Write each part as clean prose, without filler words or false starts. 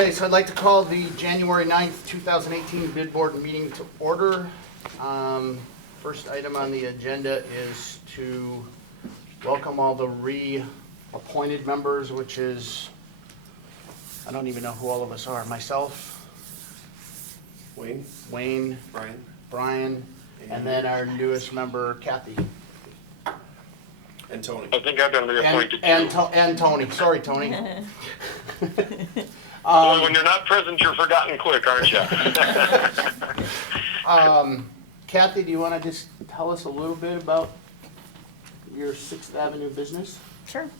Okay, so I'd like to call the January 9th, 2018 bid board meeting to order. First item on the agenda is to welcome all the reappointed members, which is, I don't even know who all of us are. Myself, Wayne, Brian, and then our newest member, Kathy. And Tony. I think I've been reappointed And Tony. Sorry, Tony. Well, when you're not present, you're forgotten quick, aren't you? Kathy, do you want to just tell us a little bit about your 6th Avenue business Sure.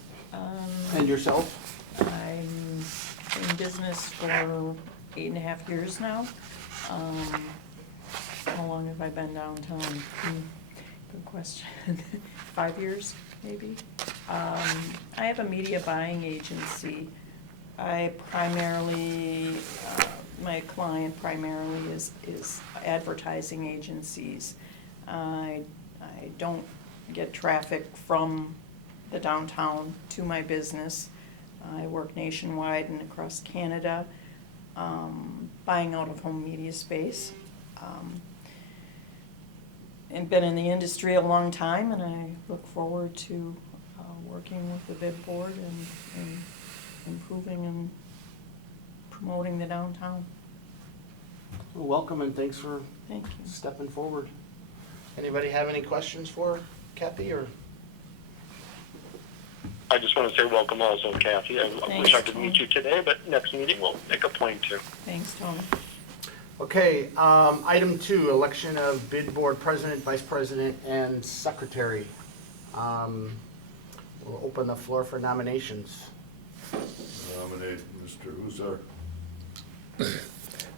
and yourself? I'm in business for 8.5 years now. How long have I been downtown? Good question. 5 years, maybe. I have a media buying agency. I primarily, my client primarily is advertising agencies. I don't get traffic from the downtown to my business. I work nationwide and across Canada, buying out of home media space. And been in the industry a long time, and I look forward to working with the bid board and improving and promoting the downtown. Well, welcome and thanks for Thank you. stepping forward. Anybody have any questions for Kathy or? I just want to say welcome also, Kathy. I wish I could Tony. meet you today, but next meeting we'll make a point to. Thanks, Tony. Okay, item 2, election of bid board president, vice president, and secretary. We'll open the floor for nominations. Nominate Mr. Huzar.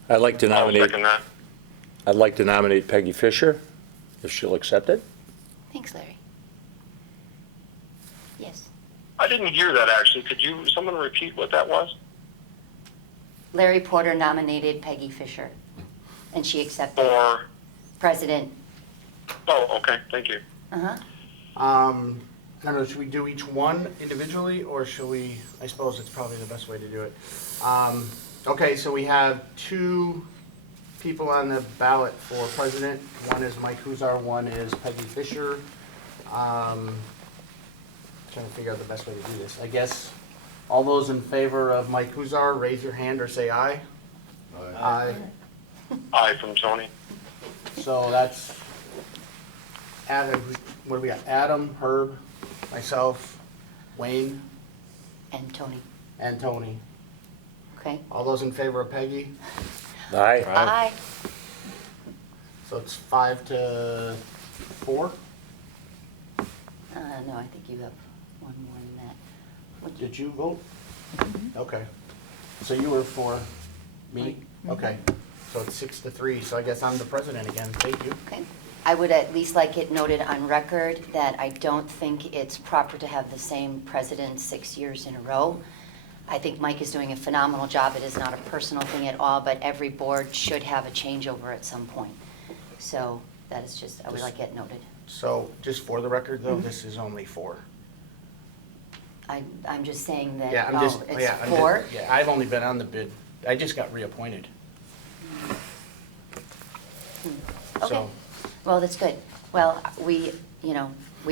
I'd like to I'll nominate, second that. I'd like to nominate Peggy Fisher, if she'll accept it. Thanks, Larry. Yes. I didn't hear that actually. Could someone repeat what that was? Larry Porter nominated Peggy Fisher, and she accepted. Or, President. oh, okay, thank you. Uh-huh. I don't know, should we do each one individually, or should we, I suppose it's probably the best way to do it. Okay, so we have 2 people on the ballot for president. One is Mike Huzar, one is Peggy Fisher. Trying to figure out the best way to do this. I guess all those in favor of Mike Huzar, raise your hand or say aye. Aye. Aye from Tony. So that's Adam, what do we got? Adam, Herb, myself, Wayne, And Tony. and Tony. Okay. All those in favor of Peggy? Aye. Aye. So it's 5 to 4? No, I think you have one more than that. What Did you vote? Okay. So you were for me? Okay. So it's 6 to 3, so I guess I'm the president again. Thank you. Okay. I would at least like it noted on record that I don't think it's proper to have the same president 6 years in a row. I think Mike is doing a phenomenal job. It is not a personal thing at all, but every board should have a changeover at some point. So that is just, I would like it noted. So just for the record though, this is only 4. I'm just saying that, Yeah, I'm just, it's yeah. 4. Yeah, I've only been on the bid. I just got reappointed. Okay. So, Well, that's good. Well, we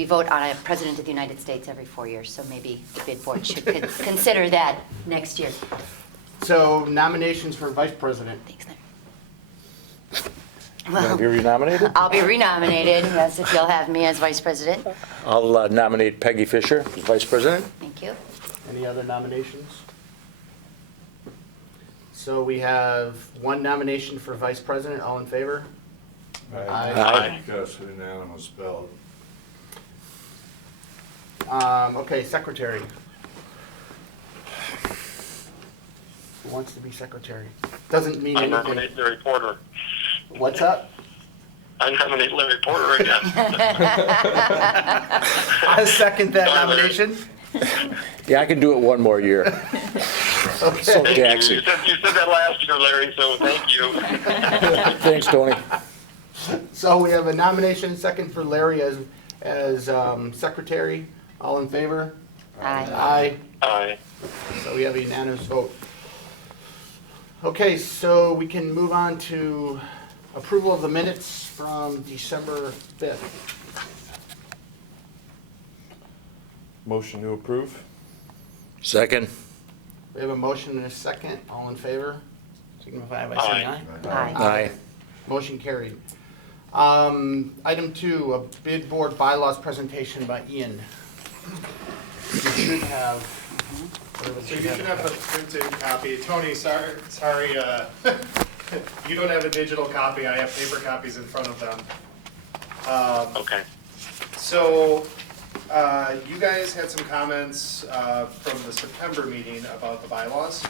vote on a president of the United States every 4 years, so maybe the bid board should consider that next year. so nominations for vice president. Thanks, Larry. Want to be Well, renominated? I'll be renominated, yes, if you'll have me as vice president. I'll nominate Peggy Fisher as vice president. Thank you. Any other nominations? So we have 1 nomination for vice president. All in favor? Aye. Aye. Cast unanimous ballot. Okay, secretary. Who wants to be secretary? Doesn't mean I anything. nominate Larry Porter. What's up? I nominate Larry Porter again. I second that nomination. Yeah, I can do it one more year. Okay. So Thank you. taxing. You said that last year, Larry, so thank you. Thanks, Tony. So we have a nomination second for Larry as secretary. All in favor? Aye. Aye. Aye. So we have a unanimous vote. Okay, so we can move on to approval of the minutes from December 5th. Motion to approve? Second? We have a motion and a second. All in favor? Signify by saying aye. Aye. Aye. Motion carried. Item 2, a bid board bylaws presentation by Ian. You should have. So you should have a printed copy. Tony, sorry, you don't have a digital copy. I have paper copies in front of them. Okay. So, you guys had some comments from the September meeting about the bylaws.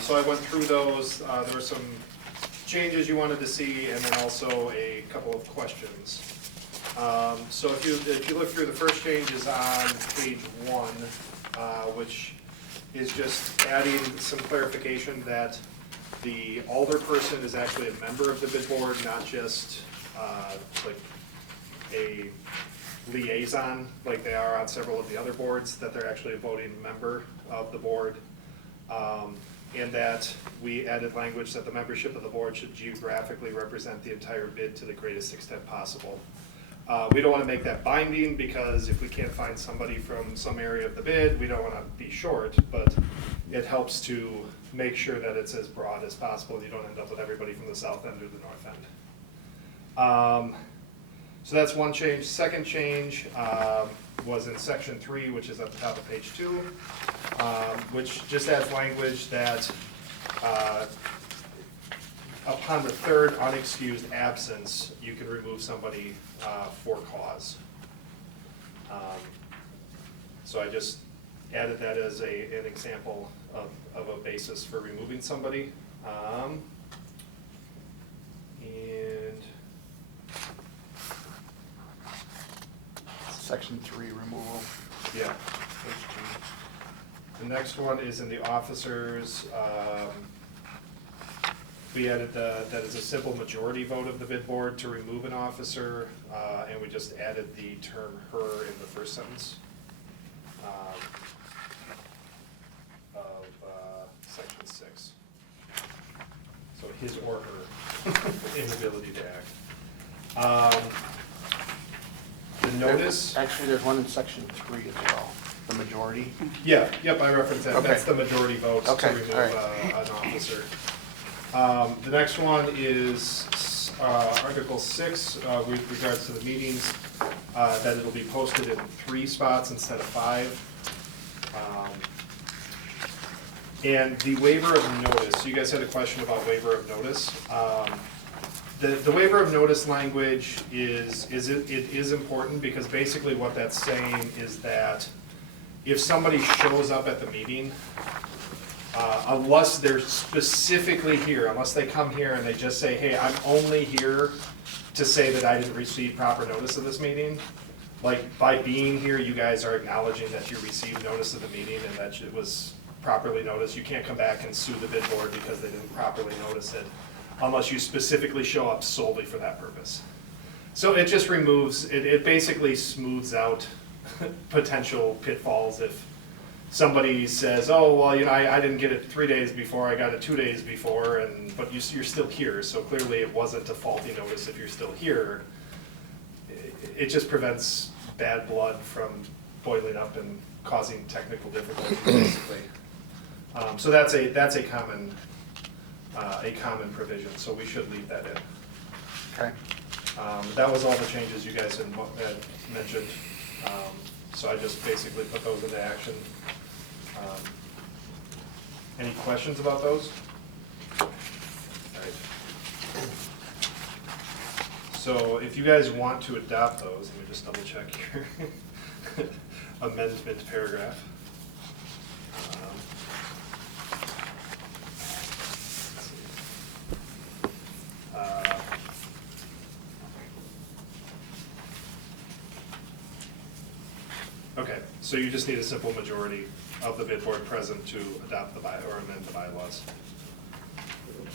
So I went through those. There were some changes you wanted to see, and then also a couple of questions. So if you look through, the first change is on page 1, which is just adding some clarification that the alderperson is actually a member of the bid board, not just like a liaison like they are on several of the other boards, that they're actually a voting member of the board. And that we added language that the membership of the board should geographically represent the entire bid to the greatest extent possible. We don't want to make that binding, because if we can't find somebody from some area of the bid, we don't want to be short, but it helps to make sure that it's as broad as possible, and you don't end up with everybody from the south end or the north end. So that's one change. Second change was in section 3, which is at the top of page 2, which just adds language that upon the third unexcused absence, you can remove somebody for cause. So I just added that as an example of a basis for removing somebody. And Section 3 removal. yeah. The next one is in the officers. We added that it's a simple majority vote of the bid board to remove an officer, and we just added the term "her" in the first sentence of section 6. So his or her inability to act. The notice. Actually, there's one in section 3 as well, the majority. Yeah, yep, I referenced that. Okay. That's the majority votes to Okay, remove all right. an officer. The next one is Article 6 with regards to the meetings, that it'll be posted in 3 spots instead of 5. And the waiver of notice, you guys had a question about waiver of notice. The waiver of notice language it is important, because basically what that's saying is that if somebody shows up at the meeting, unless they're specifically here, unless they come here and they just say, hey, I'm only here to say that I didn't receive proper notice of this meeting, like by being here, you guys are acknowledging that you received notice of the meeting and that it was properly noticed. You can't come back and sue the bid board because they didn't properly notice it, unless you specifically show up solely for that purpose. So it just removes, it basically smooths out potential pitfalls if somebody says, oh, well, you know, I didn't get it 3 days before, I got it 2 days before, but you're still here, so clearly it wasn't a faulty notice if you're still here. It just prevents bad blood from boiling up and causing technical difficulties, basically. So that's a common provision, so we should leave that in. Okay. That was all the changes you guys had mentioned, so I just basically put those into action. Any questions about those? All right. So if you guys want to adopt those, let me just double check here. Amendment paragraph. Let's see. Okay, so you just need a simple majority of the bid board present to adopt the or amend the bylaws.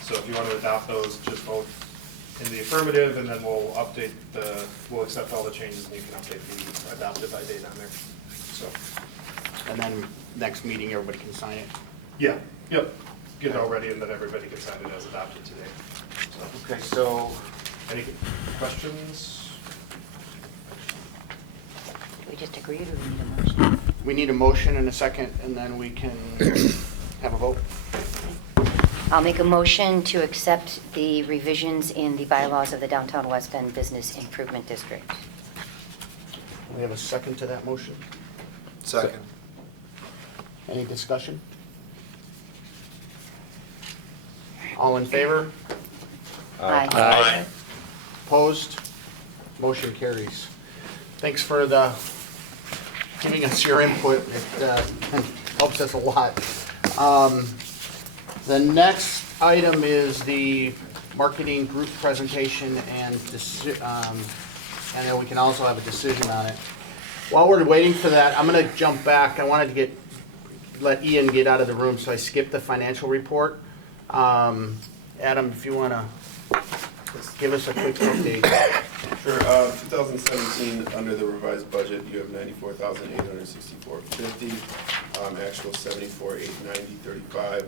So if you want to adopt those, just vote in the affirmative, and then we'll accept all the changes, and you can update the adopted by date on there. So, And then next meeting, everybody can sign it. yeah, yep. get it all ready, and then everybody can sign it as adopted today. So, Okay, so, any questions? Do we just agree or do we need a motion? we need a motion and a second, and then we can have a vote. I'll make a motion to accept the revisions in the bylaws of the Downtown West Bend Business Improvement District. We have a second to that motion. Second. Any discussion? All in favor? Aye. Opposed? Motion carries. Thanks for giving us your input. It helps us a lot. The next item is the marketing group presentation, and then we can also have a decision on it. While we're waiting for that, I'm going to jump back. I wanted to let Ian get out of the room, so I skipped the financial report. Adam, if you want to give us a quick update. Sure, 2017, under the revised budget, you have 94,864.50, actual 74,890.35,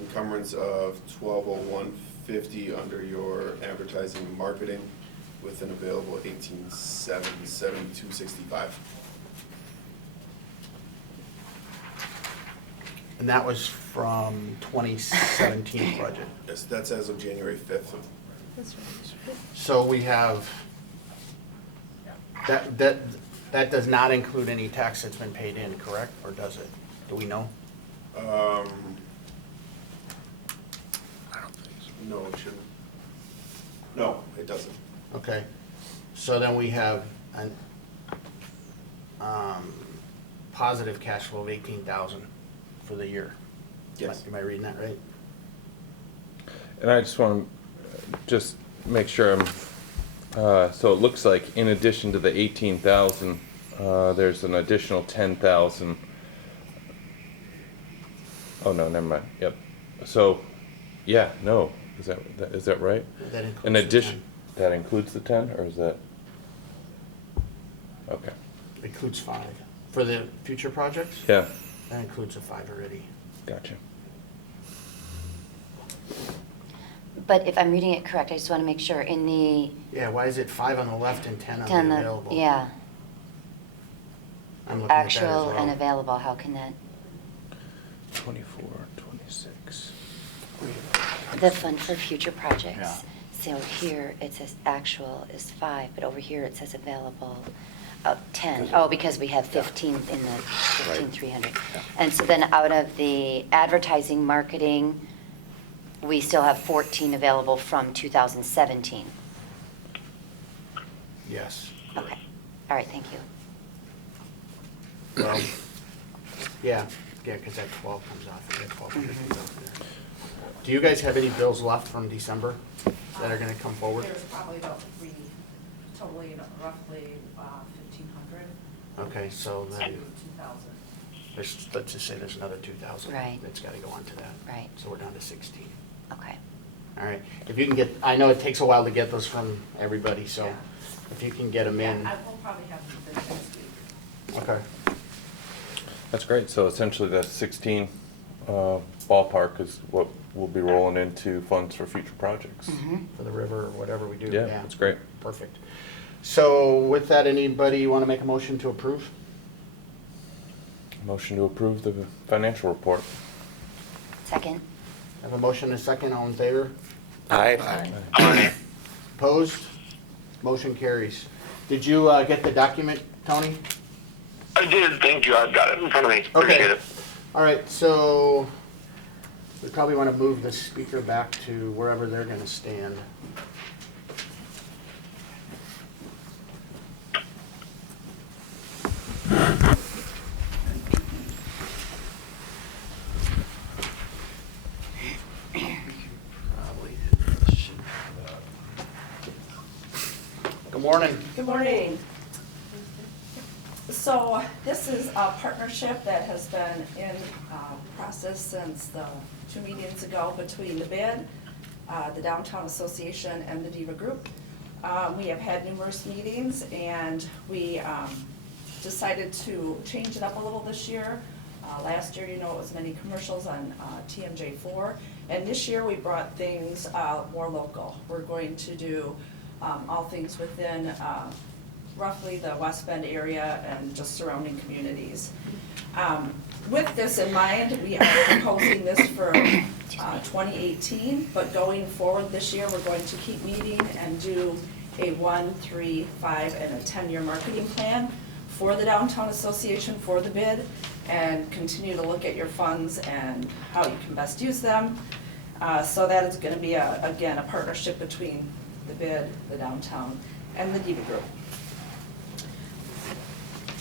encumbrance of 12,0150 under your advertising and marketing, with an available 18,772.65. And that was from 2017 budget. Yes, that's as of January 5th. So we have, that does not include any tax that's been paid in, correct? Or does it? Do we know? No, it shouldn't. No, it doesn't. Okay. So then we have an positive cash flow of 18,000 for the year. Yes. Am I reading that right? And I just want to make sure I'm, so it looks like in addition to the 18,000, there's an additional 10,000. Oh, no, never mind. Yep. So, yeah, no, is that right? That includes In the addition, that includes the 10, or is that? Okay. 10. Includes 5. For the future projects? Yeah, That includes the 5 already. gotcha. But if I'm reading it correct, I just want to make sure, in the Yeah, why is it 5 on the left and 10 on 10, the available? yeah, I'm looking at that as actual well. and available, how can that? 24, 26. The fund for future Yeah. projects. So here it says actual is 5, but over here it says available of 10. Oh, because we have 15 in the 15,300. And so then out of the advertising, marketing, we still have 14 available from 2017. Yes. Okay, all right, thank you. Well, yeah, because that 12 comes off, that 12 comes off there. Do you guys have any bills left from December that are gonna come forward? There's probably about totally roughly 1,500 Okay, so to then, 2,000. let's just say there's another 2,000. Right. That's gotta go on to that. Right. So we're down to 16. Okay. All right, if you can get, I know it takes a while to get those from everybody, so Yeah. if you can get them in. Yeah, I will probably have them next week. Okay. That's great. So essentially that 16 ballpark is what we'll be rolling into funds for future projects. For the river or whatever we do. Yeah, that's great. Perfect. So with that, anybody want to make a motion to approve? Motion to approve the financial report. Second? Have a motion and a second, all in favor? Aye. Opposed? Motion carries. Did you get the document, Tony? I did, thank you, I've got it in front of me, appreciate it. All right, so we probably want to move the speaker back to wherever they're going to stand. Good morning. Good morning. So this is a partnership that has been in process since the 2 meetings ago between the BID, the Downtown Association, and the Diva Group. We have had numerous meetings, and we decided to change it up a little this year. Last year, it was many commercials on TMJ4, and this year we brought things more local. We're going to do all things within roughly the West Bend area and just surrounding communities. With this in mind, we are proposing this for 2018, but going forward this year, we're going to keep meeting and do a 1, 3, 5, and a 10-year marketing plan for the Downtown Association for the bid, and continue to look at your funds and how you can best use them. So that is going to be, again, a partnership between the bid, the downtown, and the Diva Group.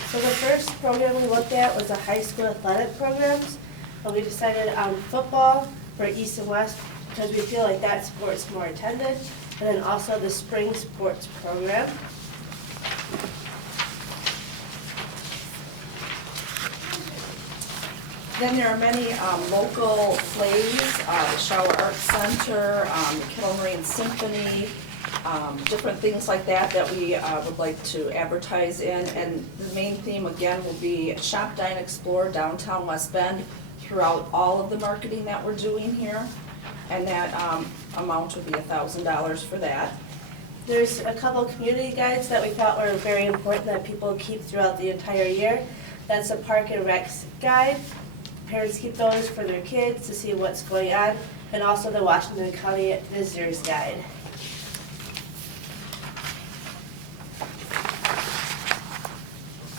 So the first program we looked at was the high school athletic programs. And we decided on football for East and West because we feel like that sport's more attended. And then also the spring sports program. Then there are many local plays, the Shower Arts Center, the Kettle Moraine Symphony, different things like that that we would like to advertise in. And the main theme, again, will be Shop, Dine, Explore Downtown West Bend throughout all of the marketing that we're doing here. And that amount would be $1,000 for that. There's a couple community guides that we thought were very important that people keep throughout the entire year. That's a Park and Recs guide. Parents keep those for their kids to see what's going on. And also the Washington County Visitors Guide.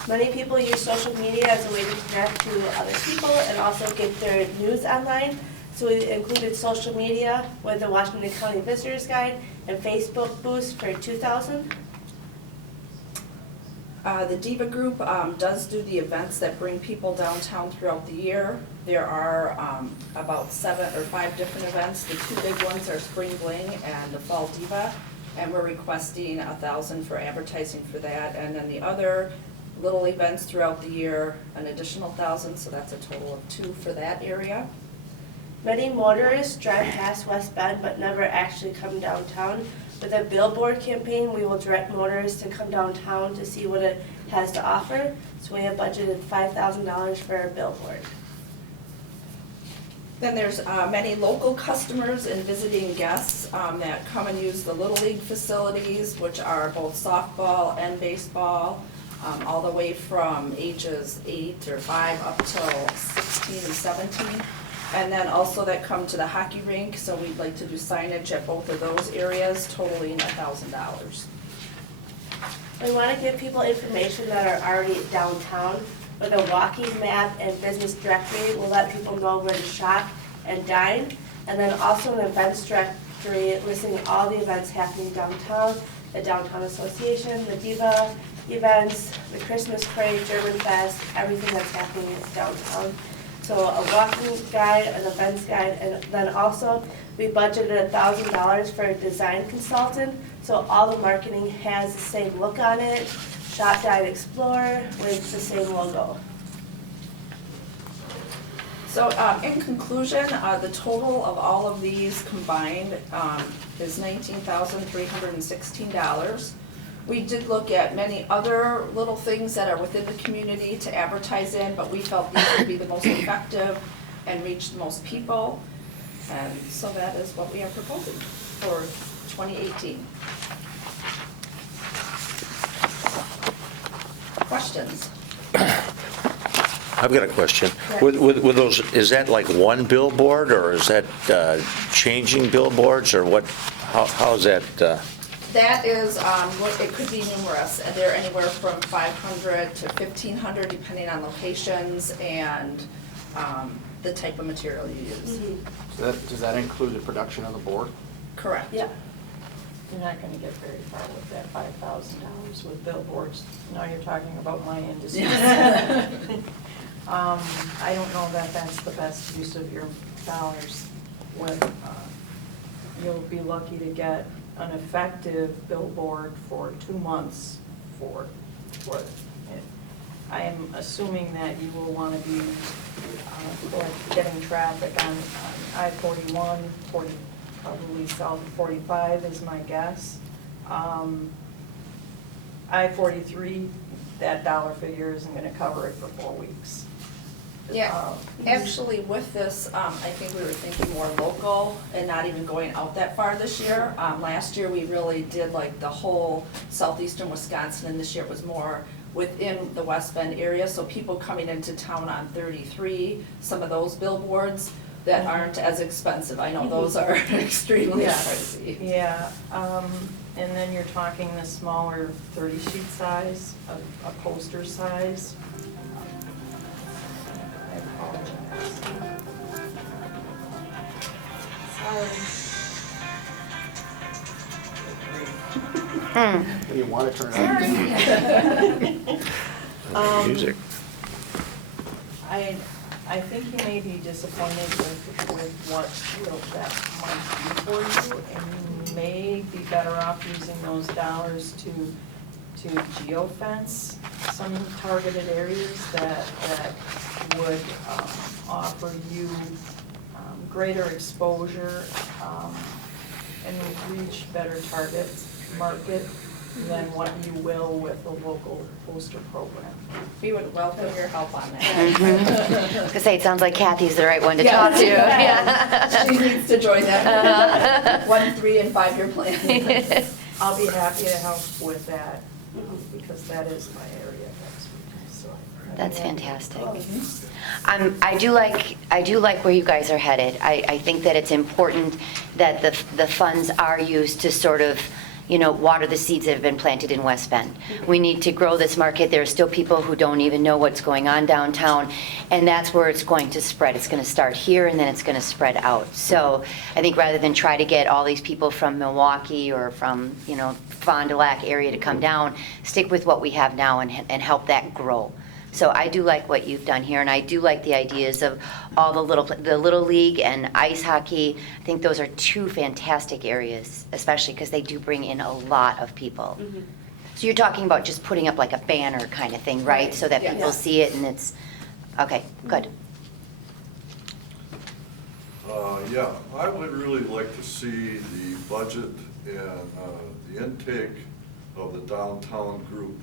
Many people use social media as a way to connect to other people and also get their news online. So we included social media with the Washington County Visitors Guide and Facebook boost for $2,000. The Diva Group does do the events that bring people downtown throughout the year. There are about 7 or 5 different events. The 2 big ones are Spring Bling and the Fall Diva, and we're requesting $1,000 for advertising for that. And then the other little events throughout the year, an additional $1,000, so that's a total of 2 for that area. Many motorists drive past West Bend but never actually come downtown. With a billboard campaign, we will direct motorists to come downtown to see what it has to offer. So we have budgeted $5,000 for our billboard. Then there's many local customers and visiting guests that come and use the Little League facilities, which are both softball and baseball, all the way from ages 8 or 5 up till 16 and 17. And then also that come to the hockey rink, so we'd like to do signage at both of those areas, totaling $1,000. We want to give people information that are already downtown. With a walking map and business directory, we'll let people know where to shop and dine. And then also an events directory listing all the events happening downtown, the Downtown Association, the Diva events, the Christmas parade, German Fest, everything that's happening downtown. So a walking guide, an events guide, and then also we budgeted $1,000 for a design consultant. So all the marketing has the same look on it, Shop, Dine, Explore, with the same logo. So in conclusion, the total of all of these combined is $19,316. We did look at many other little things that are within the community to advertise in, but we felt these would be the most effective and reach the most people. And so that is what we are proposing for 2018. Questions? I've got a question. With those, is that like one billboard, or is that changing billboards, or what? How is that? That is, it could be numerous. They're anywhere from 500 to 1,500 depending on locations and the type of material you use. So does that include the production of the board? Correct. Yeah. You're not gonna get very far with that $5,000 with billboards. Now you're talking about my industry. I don't know that that's the best use of your dollars. You'll be lucky to get an effective billboard for 2 months for it. I am assuming that you will want to be getting traffic on I-41, probably south of 45 is my guess. I-43, that dollar figure isn't going to cover it for 4 weeks. Yeah, actually with this, I think we were thinking more local and not even going out that far this year. Last year, we really did like the whole southeastern Wisconsin, and this year it was more within the West Bend area, so people coming into town on 33, some of those billboards that aren't as expensive. I know those are extremely pricey. Yeah, and then you're talking the smaller 30-sheet size, a poster size. I apologize. Sorry. You want to turn it on? Music. I think you may be disappointed with what that might do for you, and you may be better off using those dollars to geofence some targeted areas that would offer you greater exposure and reach better target market than what you will with the local poster program. We would welcome your help on that. I was gonna say, it sounds like Kathy's the right one to talk to. Yeah. She needs to join that 1, 3, and 5-year plan. I'll be happy to help with that, because that is my area of expertise, so. That's fantastic. I do like where you guys are headed. I think that it's important that the funds are used to sort of, water the seeds that have been planted in West Bend. We need to grow this market. There are still people who don't even know what's going on downtown, and that's where it's going to spread. It's going to start here, and then it's going to spread out. So I think rather than try to get all these people from Milwaukee or from, Fond du Lac area to come down, stick with what we have now and help that grow. So I do like what you've done here, and I do like the ideas of all the Little League and ice hockey. I think those are two fantastic areas, especially because they do bring in a lot of people. So you're talking about just putting up like a banner kind of thing, right? Right. So that Yeah. people see it and it's, okay, good. Yeah, I would really like to see the budget and the intake of the downtown group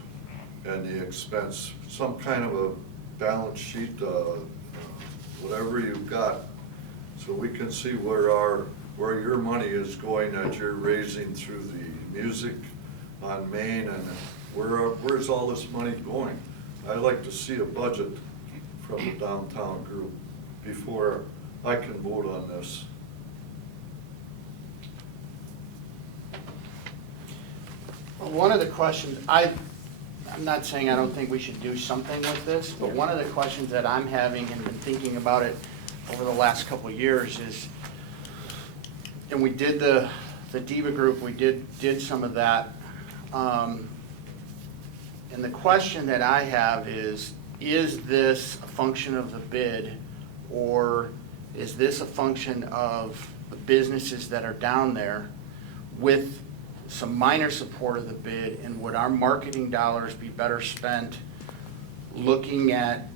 and the expense, some kind of a balance sheet, whatever you've got, so we can see where your money is going that you're raising through the music on Main, and where's all this money going? I'd like to see a budget from the downtown group before I can vote on this. Well, one of the questions, I'm not saying I don't think we should do something with this, but one of the questions that I'm having and been thinking about it over the last couple of years is, and we did the Diva group, we did some of that. And the question that I have is this a function of the bid, or is this a function of the businesses that are down there with some minor support of the bid, and would our marketing dollars be better spent looking at,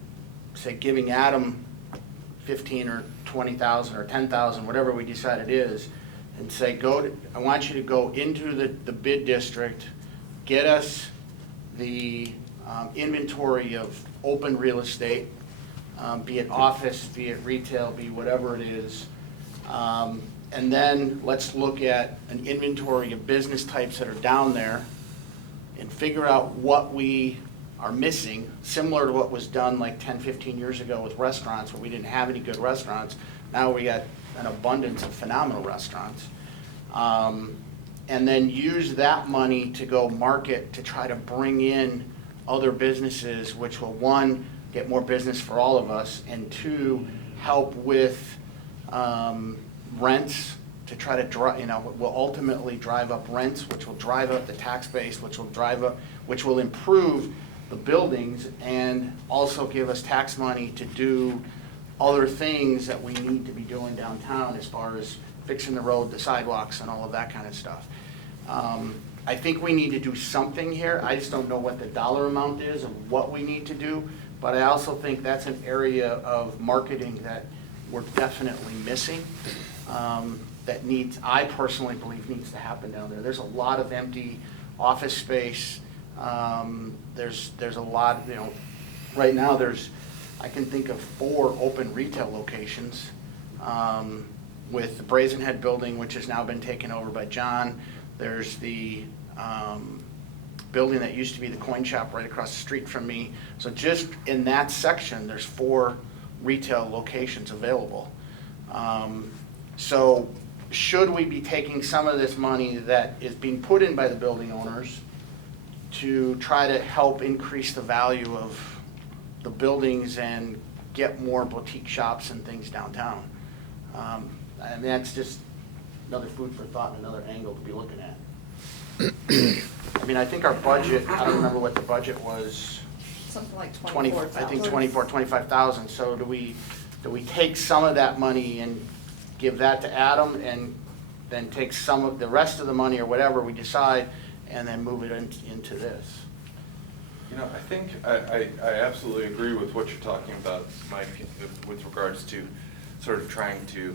say, giving Adam 15 or 20,000 or 10,000, whatever we decide it is, and say, I want you to go into the bid district, get us the inventory of open real estate, be it office, be it retail, be whatever it is, and then let's look at an inventory of business types that are down there and figure out what we are missing, similar to what was done like 10, 15 years ago with restaurants, where we didn't have any good restaurants. Now we got an abundance of phenomenal restaurants. And then use that money to go market to try to bring in other businesses, which will, one, get more business for all of us, and two, help with rents to try to will ultimately drive up rents, which will drive up the tax base, which will improve the buildings and also give us tax money to do other things that we need to be doing downtown as far as fixing the road, the sidewalks, and all of that kind of stuff. I think we need to do something here. I just don't know what the dollar amount is of what we need to do, but I also think that's an area of marketing that we're definitely missing. That needs, I personally believe, needs to happen down there. There's a lot of empty office space. There's a lot, right now there's I can think of 4 open retail locations, with the Brazen Head building, which has now been taken over by John. There's the building that used to be the coin shop right across the street from me. So just in that section, there's 4 retail locations available. So should we be taking some of this money that is being put in by the building owners to try to help increase the value of the buildings and get more boutique shops and things downtown? And that's just another food for thought and another angle to be looking at. I mean, I think our budget, I don't remember what the budget was. Something like 20, 24,000. I think 25,000. So do we take some of that money and give that to Adam and then take some of the rest of the money or whatever we decide and then move it into this? You know, I think I absolutely agree with what you're talking about, Mike, with regards to sort of trying to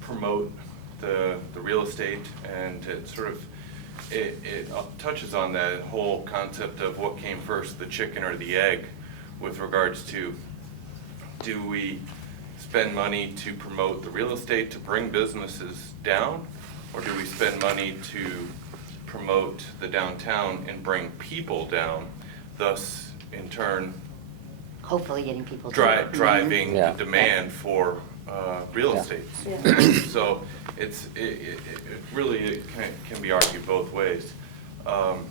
promote the real estate, and it sort of, it touches on that whole concept of what came first, the chicken or the egg, with regards to, do we spend money to promote the real estate to bring businesses down, or do we spend money to promote the downtown and bring people down, thus in turn Hopefully getting people to. driving Yeah. the demand for real Yeah. estate. Yeah. So it really can be argued both ways. And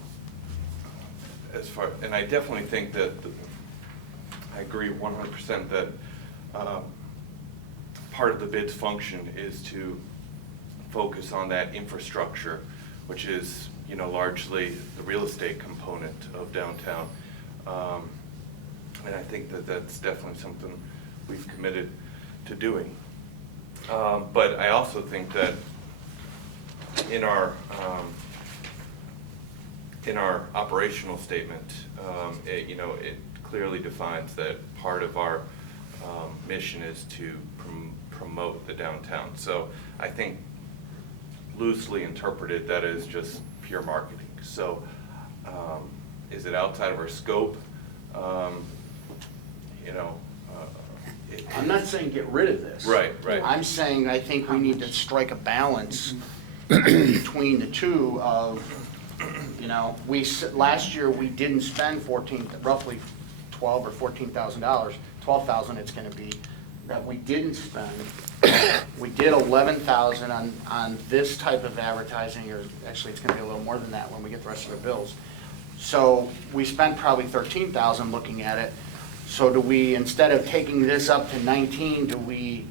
I definitely think that I agree 100% that part of the bid's function is to focus on that infrastructure, which is, you know, largely the real estate component of downtown. And I think that that's definitely something we've committed to doing. But I also think that in our operational statement, it clearly defines that part of our mission is to promote the downtown. So I think loosely interpreted, that is just pure marketing. So is it outside of our scope? I'm not saying get rid of this. Right. I'm saying I think we need to strike a balance between the two of, last year we didn't spend roughly $12,000 or $14,000, $12,000 it's gonna be, that we didn't spend. We did $11,000 on this type of advertising, or actually it's gonna be a little more than that when we get the rest of the bills. So we spent probably $13,000 looking at it. So do we, instead of taking this up to 19, do we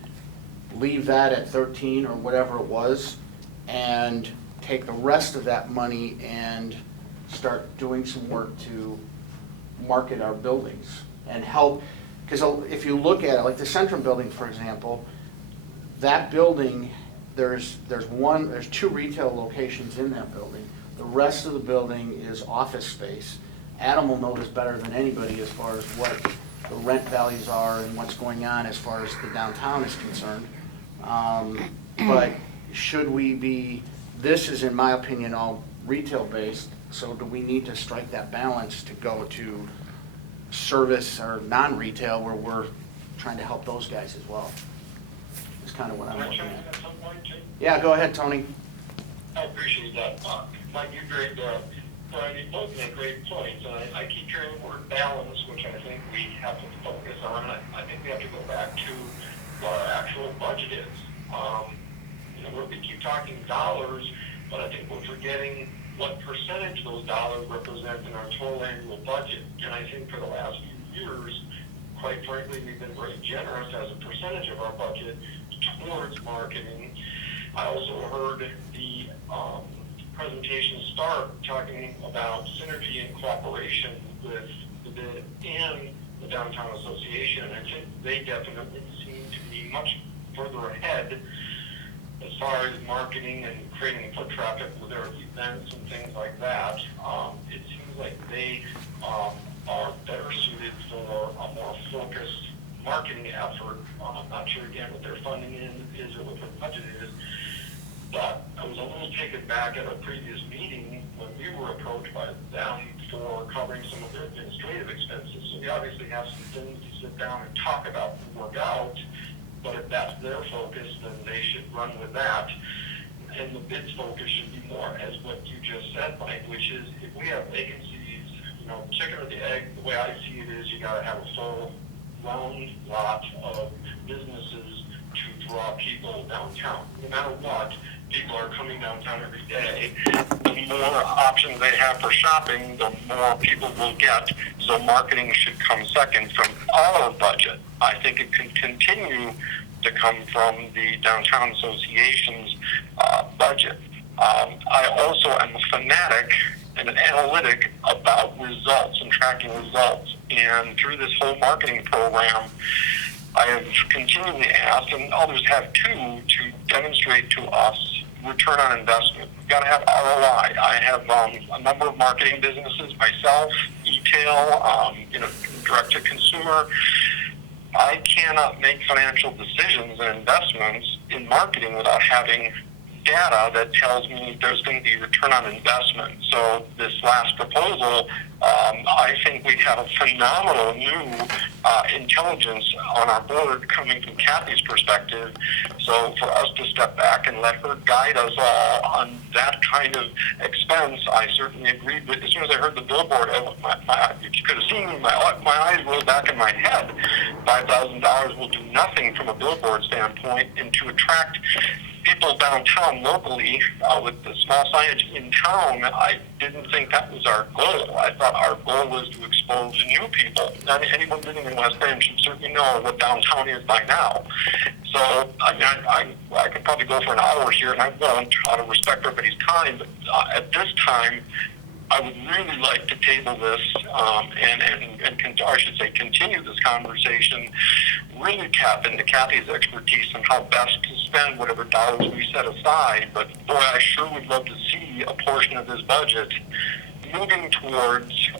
leave that at 13 or whatever it was and take the rest of that money and start doing some work to market our buildings and help? Because if you look at it, like the Centrum building, for example, that building, there's 2 retail locations in that building. The rest of the building is office space. Adam will know this better than anybody as far as what the rent values are and what's going on as far as the downtown is concerned. But should we be, this is in my opinion all retail based, so do we need to strike that balance to go to service or non-retail where we're trying to help those guys as well? Is kind of what I'm looking at. some point, too? Yeah, go ahead, Tony. I appreciate that. Mike, you Brian, you both make great points, and I keep hearing the word balance, which I think we have to focus on. I think we have to go back to what our actual budget is. We keep talking dollars, but I think we're forgetting what percentage those dollars represent in our total annual budget. And I think for the last few years, quite frankly, we've been very generous as a percentage of our budget towards marketing. I also heard the presentation start talking about synergy and cooperation with the BID and the Downtown Association. I think they definitely seem to be much further ahead as far as marketing and creating foot traffic with their events and things like that. It seems like they are better suited for a more focused marketing effort. I'm not sure again what their funding is or what their budget is. But I was a little taken back at a previous meeting when we were approached by them for covering some of their administrative expenses. So we obviously have some things to sit down and talk about and work out, but if that's their focus, then they should run with that. And the bid's focus should be more as what you just said, Mike, which is if we have vacancies, you know, chicken or the egg, the way I see it is you gotta have a full round lot of businesses to draw people downtown. No matter what, people are coming downtown every day. The more options they have for shopping, the more people will get. So marketing should come second from our budget. I think it can continue to come from the Downtown Association's budget. I also am a fanatic and an analytic about results and tracking results. And through this whole marketing program, I have continually asked, and others have too, to demonstrate to us return on investment. We've got to have ROI. I have a number of marketing businesses myself, e-tail, direct to consumer. I cannot make financial decisions and investments in marketing without having data that tells me there's going to be return on investment. So this last proposal, I think we have a phenomenal new intelligence on our board coming from Kathy's perspective. So for us to step back and let her guide us all on that kind of expense, I certainly agreed with. As soon as I heard the billboard, if you could have seen me, my eyes rolled back in my head. $5,000 will do nothing from a billboard standpoint, and to attract people downtown locally with the small signage in town, I didn't think that was our goal. I thought our goal was to expose new people. Anyone living in West Bend should certainly know what downtown is by now. So I could probably go for an hour here, and I won't, out of respect for everybody's time. But at this time, I would really like to table this continue this conversation, really tap into Kathy's expertise on how best to spend whatever dollars we set aside. But boy, I sure would love to see a portion of this budget moving towards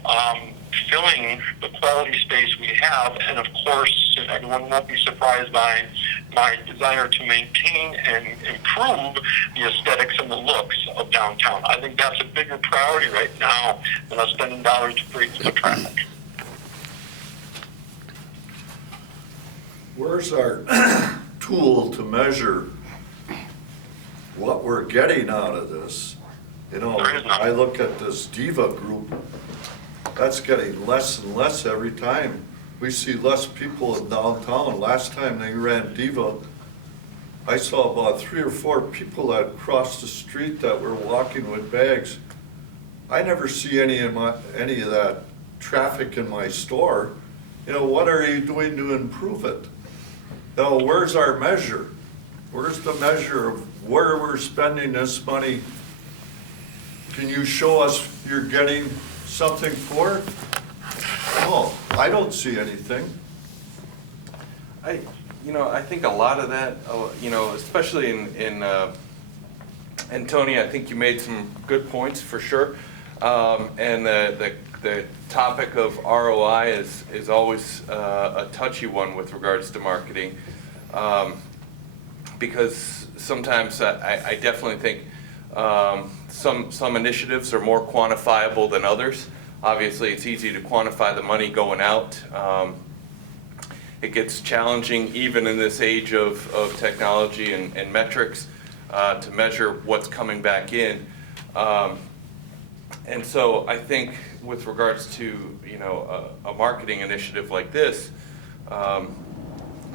filling the quality space we have. And of course, everyone won't be surprised by my desire to maintain and improve the aesthetics and the looks of downtown. I think that's a bigger priority right now than us spending dollars to create foot traffic. Where's our tool to measure what we're getting out of this? You know, I look at this Diva group, that's getting less and less every time. We see less people in downtown. Last time they ran Diva, I saw about 3 or 4 people that crossed the street that were walking with bags. I never see any of that traffic in my store. You know, what are you doing to improve it? Now, where's our measure? Where's the measure of where we're spending this money? Can you show us you're getting something for it? No, I don't see anything. I think a lot of that, especially and Tony, I think you made some good points for sure. And the topic of ROI is always a touchy one with regards to marketing, because sometimes I definitely think some initiatives are more quantifiable than others. Obviously, it's easy to quantify the money going out. It gets challenging even in this age of technology and metrics to measure what's coming back in. And so I think with regards to a marketing initiative like this,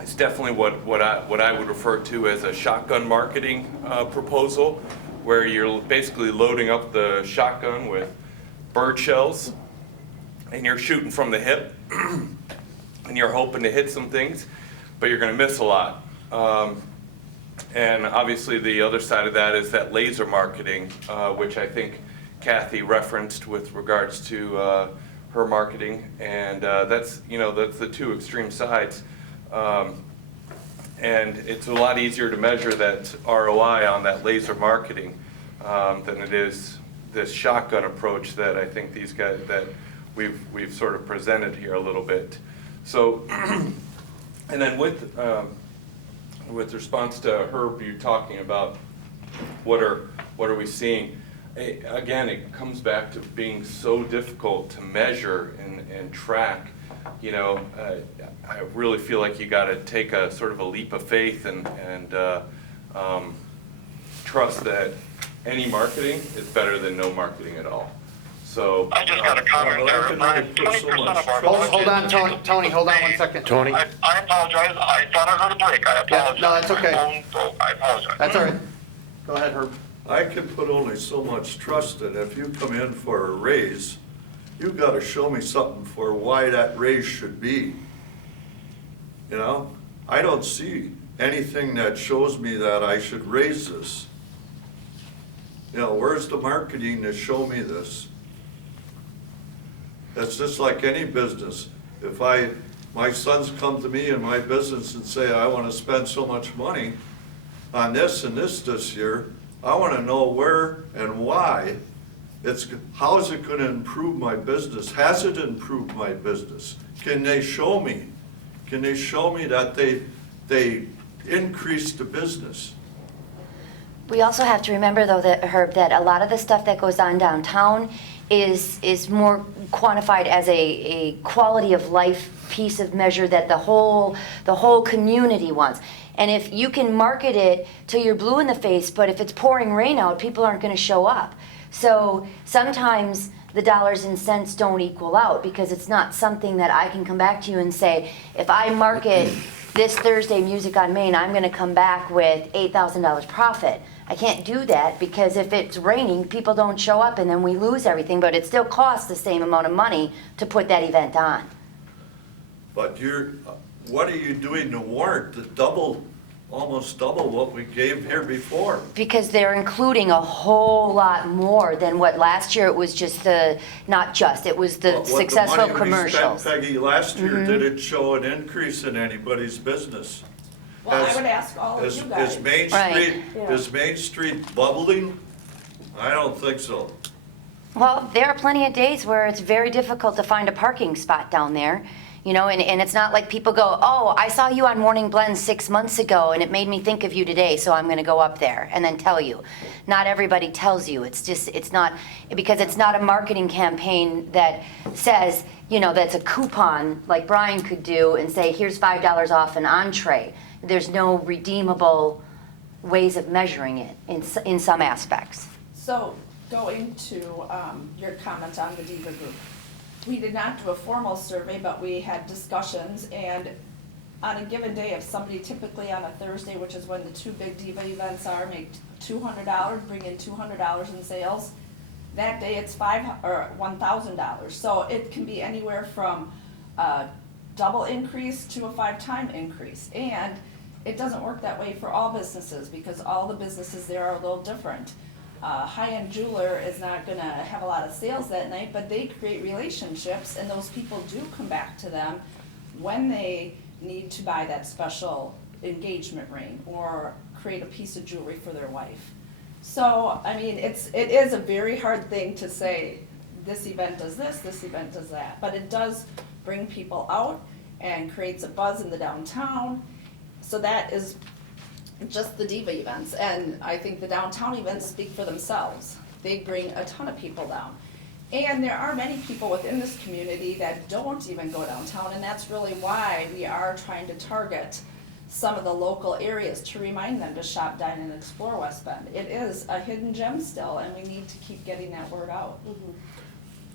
it's definitely what I would refer to as a shotgun marketing proposal, where you're basically loading up the shotgun with bird shells and you're shooting from the hip and you're hoping to hit some things, but you're going to miss a lot. And obviously the other side of that is that laser marketing, which I think Kathy referenced with regards to her marketing, and that's the two extreme sides. And it's a lot easier to measure that ROI on that laser marketing than it is this shotgun approach that I think these guys that we've sort of presented here a little bit. So, and then with response to Herb, you talking about what are we seeing? again, it comes back to being so difficult to measure and track. You know, I really feel like you got to take a sort of a leap of faith and trust that any marketing is better than no marketing at all. So I just got a comment there. 20% of our Hold on, Tony, hold on one second. Tony? I apologize. I thought I heard a break. I apologize. no, that's okay. My phone broke. I apologize. That's all right. Go ahead, Herb. I can put only so much trust in if you come in for a raise, you've got to show me something for why that raise should be. You know, I don't see anything that shows me that I should raise this. You know, where's the marketing to show me this? It's just like any business. If my sons come to me in my business and say, I want to spend so much money on this and this year, I want to know where and why. How is it going to improve my business? Has it improved my business? Can they show me? Can they show me that they increased the business? We also have to remember, though, that, Herb, that a lot of the stuff that goes on downtown is more quantified as a quality of life piece of measure that the whole community wants. And if you can market it till you're blue in the face, but if it's pouring rain out, people aren't going to show up. So sometimes the dollars and cents don't equal out because it's not something that I can come back to you and say, if I market this Thursday Music on Main, I'm going to come back with $8,000 profit. I can't do that because if it's raining, people don't show up and then we lose everything, but it still costs the same amount of money to put that event on. But what are you doing to warrant the almost double what we gave here before? Because they're including a whole lot more than what last year it was just it was the successful commercials. What the money we spent, Peggy, last year, did it show an increase in anybody's business? Well, I would ask all of you guys. Is Main Street bubbling? I don't think so. Well, there are plenty of days where it's very difficult to find a parking spot down there. You know, and it's not like people go, oh, I saw you on Morning Blend 6 months ago and it made me think of you today, so I'm going to go up there and then tell you. Not everybody tells you. It's not, because it's not a marketing campaign that says, you know, that's a coupon like Brian could do and say, here's $5 off an entree. There's no redeemable ways of measuring it in some aspects. So going to your comment on the Diva Group. We did not do a formal survey, but we had discussions, and on a given day, if somebody typically on a Thursday, which is when the two big Diva events are, make $200, bring in $200 in sales, that day it's $1,000. So it can be anywhere from a double increase to a 5-time increase. And it doesn't work that way for all businesses because all the businesses there are a little different. High-end jeweler is not gonna have a lot of sales that night, but they create relationships and those people do come back to them when they need to buy that special engagement ring or create a piece of jewelry for their wife. So, I mean, it is a very hard thing to say, this event does this event does that, but it does bring people out and creates a buzz in the downtown. So that is just the Diva events, and I think the downtown events speak for themselves. They bring a ton of people down. And there are many people within this community that don't even go downtown, and that's really why we are trying to target some of the local areas to remind them to shop, dine, and explore West Bend. It is a hidden gem still, and we need to keep getting that word out.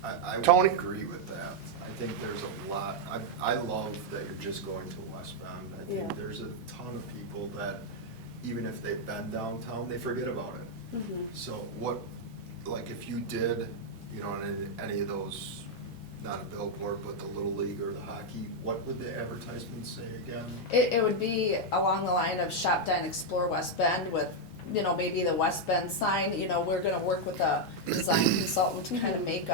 I Tony? would agree with that. I think there's a lot, I love that you're just going to West Bend. I think there's a ton of people that, even if they've been downtown, they forget about it. So what, like if you did, you know, in any of those, not a billboard, but the Little League or the hockey, what would the advertisement say again? It would be along the line of shop, dine, explore West Bend with, you know, maybe the West Bend sign. You know, we're gonna work with a design consultant to kind of make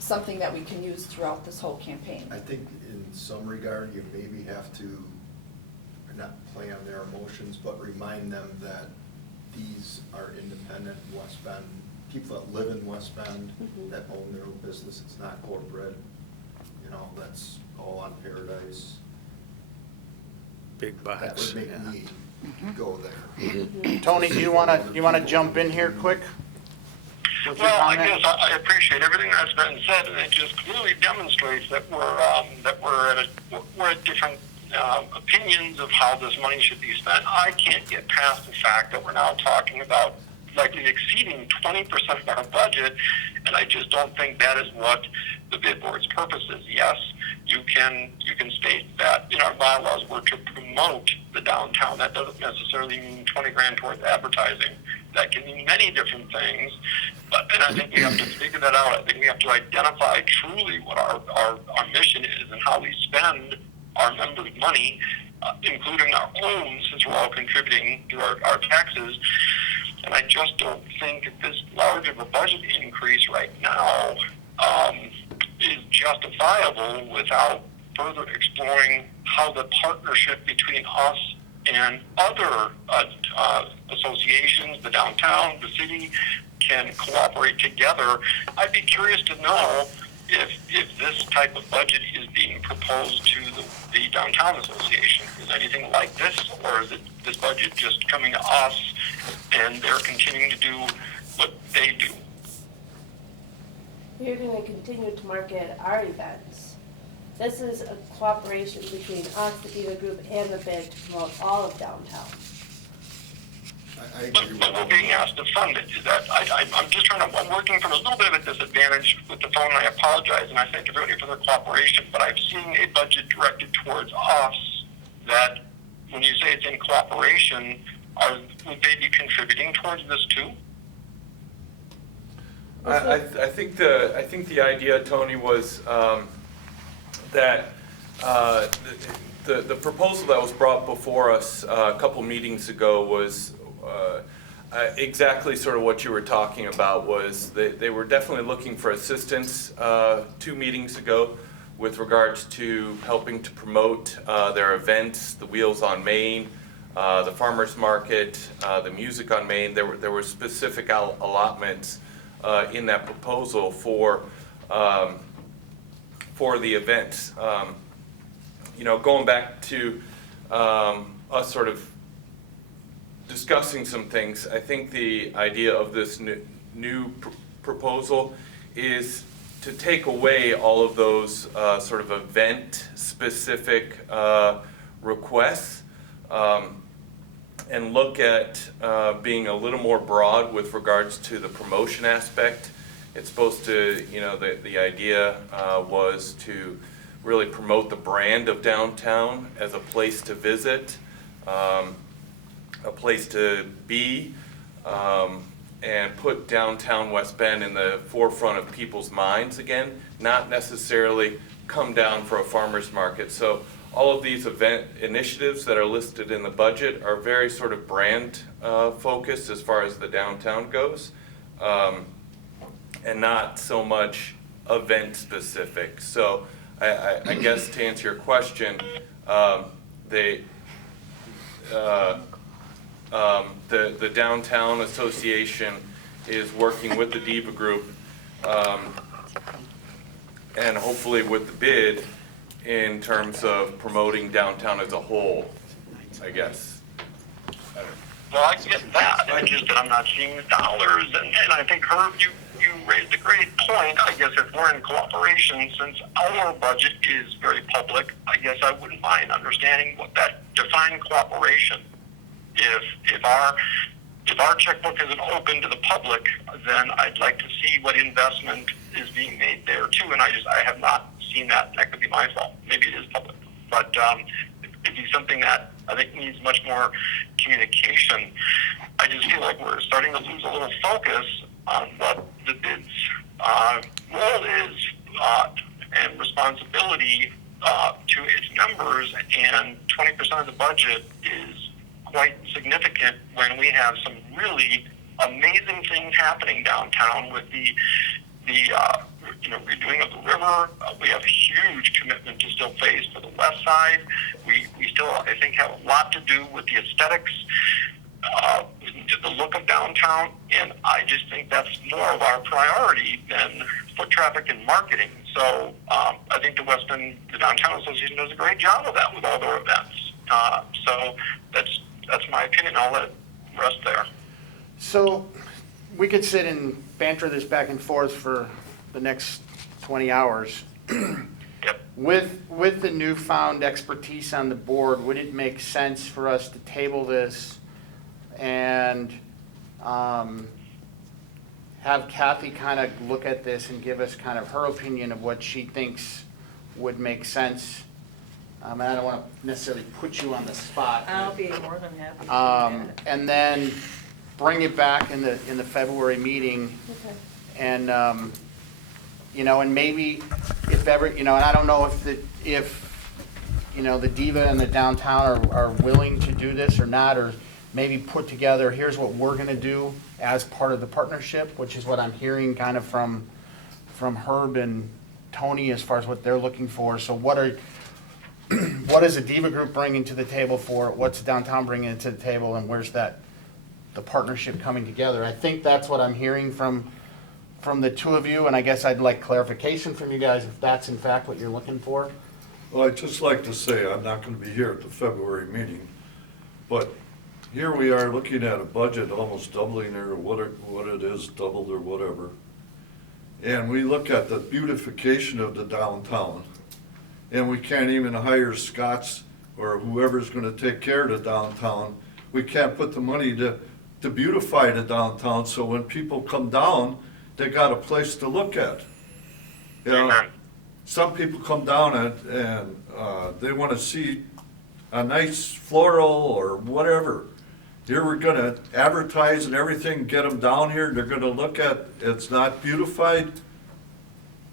something that we can use throughout this whole campaign. I think in some regard, you maybe have to not play on their emotions, but remind them that these are independent West Bend, people that live in West Bend, that own their own business. It's not corporate, you know, that's all on Paradise. Big bucks. That would make me go there. Tony, do you wanna jump in here quick? What's your Well, I comment? guess I appreciate everything that's been said, and it just clearly demonstrates that we're at different opinions of how this money should be spent. I can't get past the fact that we're now talking about likely exceeding 20% of our budget, and I just don't think that is what the bid board's purpose is. Yes, you can state that in our bylaws we're to promote the downtown. That doesn't necessarily mean 20 grand towards advertising. That can mean many different things, and I think we have to figure that out. I think we have to identify truly what our mission is and how we spend our members' money, including our own, since we're all contributing to our taxes. And I just don't think this large of a budget increase right now is justifiable without further exploring how the partnership between us and other associations, the downtown, the city, can cooperate together. I'd be curious to know if this type of budget is being proposed to the downtown association. Is anything like this, or is it this budget just coming to us and they're continuing to do what they do? We're going to continue to market our events. This is a cooperation between us, the Diva Group, and the bid to promote all of downtown. I agree But with we're being asked to fund it. Is that I'm just trying to. I'm working from a little bit of a disadvantage with the phone, and I apologize. And I thank everybody for their cooperation. But I've seen a budget directed towards us that, when you say it's in cooperation, would they be contributing towards this too? I think the idea, Tony, was that the proposal that was brought before us a couple meetings ago was exactly sort of what you were talking about. Was they were definitely looking for assistance 2 meetings ago with regards to helping to promote their events, the Wheels on Main, the Farmers Market, the Music on Main. There were specific allotments in that proposal for the events. Going back to us sort of discussing some things, I think the idea of this new proposal is to take away all of those sort of event-specific requests and look at being a little more broad with regards to the promotion aspect. It's supposed to, the idea was to really promote the brand of downtown as a place to visit, a place to be, and put downtown West Bend in the forefront of people's minds again, not necessarily come down for a farmer's market. So all of these event initiatives that are listed in the budget are very sort of brand focused as far as the downtown goes, and not so much event specific. So I guess to answer your question, the Downtown Association is working with the Diva Group and hopefully with the bid in terms of promoting downtown as a whole, I guess. Well, I get that. I just that I'm not seeing the dollars, and I think Herb, you raised a great point. I guess if we're in cooperation, since our budget is very public, I guess I wouldn't mind understanding what that define cooperation. If our checkbook isn't open to the public, then I'd like to see what investment is being made there too. And I have not seen that. That could be my fault. Maybe it is public, but it'd be something that I think needs much more communication. I just feel like we're starting to lose a little focus on what the bid's role is and responsibility to its members, and 20% of the budget is quite significant when we have some really amazing things happening downtown with the redoing of the river. We have a huge commitment to still face for the west side. We still, I think, have a lot to do with the aesthetics, the look of downtown, and I just think that's more of our priority than foot traffic and marketing. So I think the Downtown Association does a great job of that with all their events. So that's my opinion. I'll let it rest there. So we could sit and banter this back and forth for the next 20 hours. Yep. With the newfound expertise on the board, would it make sense for us to table this and have Kathy kind of look at this and give us kind of her opinion of what she thinks would make sense? And I don't want to necessarily put you on the spot. I'll be more than happy to do that. And then bring it back in the February meeting. Okay. And, and maybe if ever, and I don't know if the Diva and the downtown are willing to do this or not, or maybe put together, here's what we're gonna do as part of the partnership, which is what I'm hearing kind of from Herb and Tony as far as what they're looking for. So what is the Diva group bringing to the table for it? What's downtown bringing to the table, and where's the partnership coming together? I think that's what I'm hearing from the two of you, and I guess I'd like clarification from you guys if that's in fact what you're looking for. Well, I'd just like to say, I'm not gonna be here at the February meeting, but here we are looking at a budget almost doubling or what it is, doubled or whatever. And we look at the beautification of the downtown, and we can't even hire Scots or whoever's gonna take care of the downtown. We can't put the money to beautify the downtown, so when people come down, they got a place to look at. You know, Amen. some people come down and they wanna see a nice floral or whatever. Here we're gonna advertise and everything, get them down here, they're gonna look at, it's not beautified.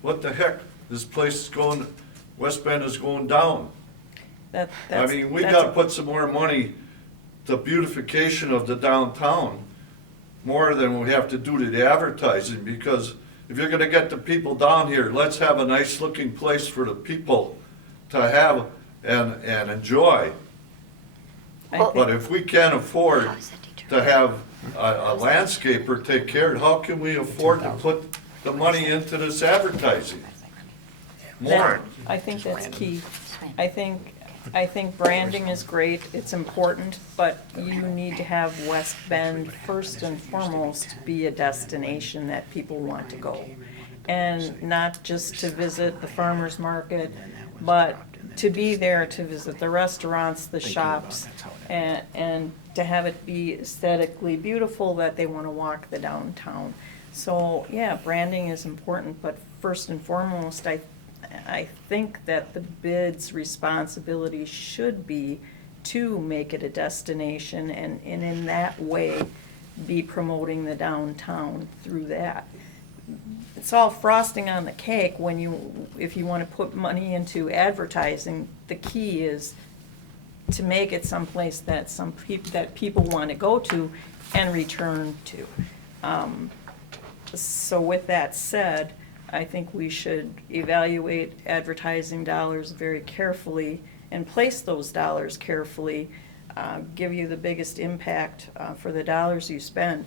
What the heck? This place is going, West Bend is going down. I mean, we gotta put some more money to beautification of the downtown, more than we have to do to the advertising, because if you're gonna get the people down here, let's have a nice looking place for the people to have and enjoy. But if we can't afford to have a landscaper take care, how can we afford to put the money into this advertising? More. I think that's key. I think branding is great, it's important, but you need to have West Bend first and foremost be a destination that people want to go. And not just to visit the farmer's market, but to be there to visit the restaurants, the shops, and to have it be aesthetically beautiful that they want to walk the downtown. So, yeah, branding is important, but first and foremost, I think that the bid's responsibility should be to make it a destination and in that way be promoting the downtown through that. It's all frosting on the cake if you want to put money into advertising. The key is to make it someplace that people want to go to and return to. So with that said, I think we should evaluate advertising dollars very carefully and place those dollars carefully, give you the biggest impact for the dollars you spend.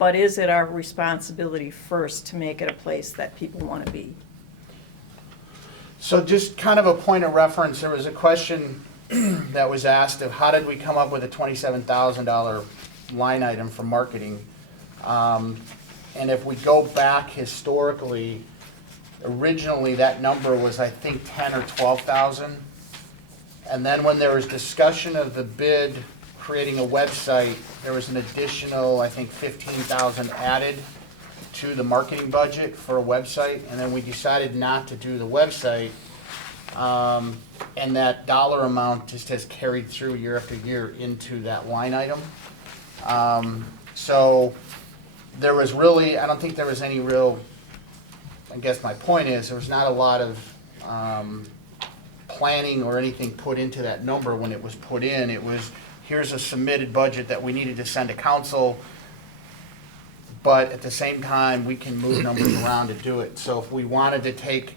But is it our responsibility first to make it a place that people want to be? So just kind of a point of reference, there was a question that was asked of how did we come up with a $27,000 line item for marketing? And if we go back historically, originally that number was, I think, 10 or 12,000. And then when there was discussion of the bid creating a website, there was an additional, I think, 15,000 added to the marketing budget for a website. And then we decided not to do the website. And that dollar amount just has carried through year after year into that line item. So there was really, I don't think there was any real, I guess my point is, there was not a lot of planning or anything put into that number when it was put in. It was, here's a submitted budget that we needed to send to council, but at the same time, we can move numbers around to do it. So if we wanted to take,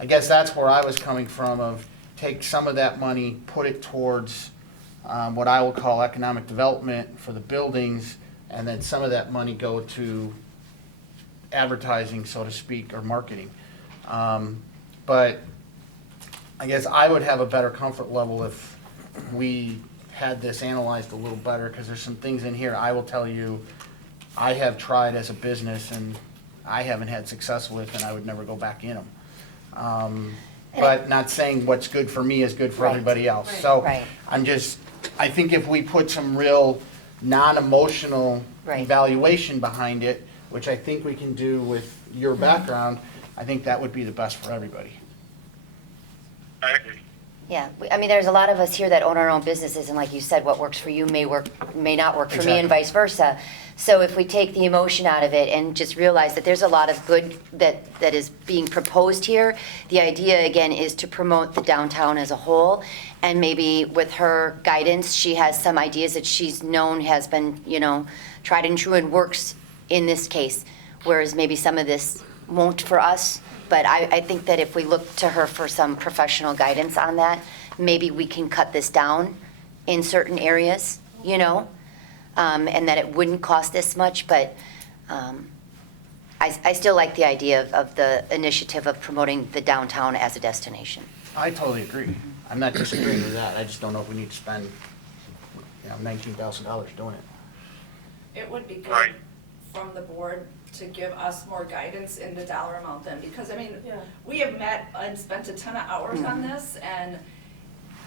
I guess that's where I was coming from, of take some of that money, put it towards what I will call economic development for the buildings, and then some of that money go to advertising, so to speak, or marketing. But I guess I would have a better comfort level if we had this analyzed a little better, because there's some things in here I will tell you I have tried as a business and I haven't had success with, and I would never go back in them. But not saying what's good for me is good for Right. everybody else. Right. So Right. I think if we put some real non-emotional Right. evaluation behind it, which I think we can do with your background, I think that would be the best for everybody. I agree. Yeah, I mean, there's a lot of us here that own our own businesses, and like you said, what works for you may not work for me, and Exactly. vice versa. So if we take the emotion out of it and just realize that there's a lot of good that is being proposed here, the idea, again, is to promote the downtown as a whole, and maybe with her guidance, she has some ideas that she's known has been, tried and true and works in this case, whereas maybe some of this won't for us. But I think that if we look to her for some professional guidance on that, maybe we can cut this down in certain areas, and that it wouldn't cost this much. But I still like the idea of the initiative of promoting the downtown as a destination. I totally agree. I'm not disagreeing with that. I just don't know if we need to spend, $19,000 doing it. It would be good Right. from the board to give us more guidance in the dollar amount then, because Yeah. we have met and spent a ton of hours on this,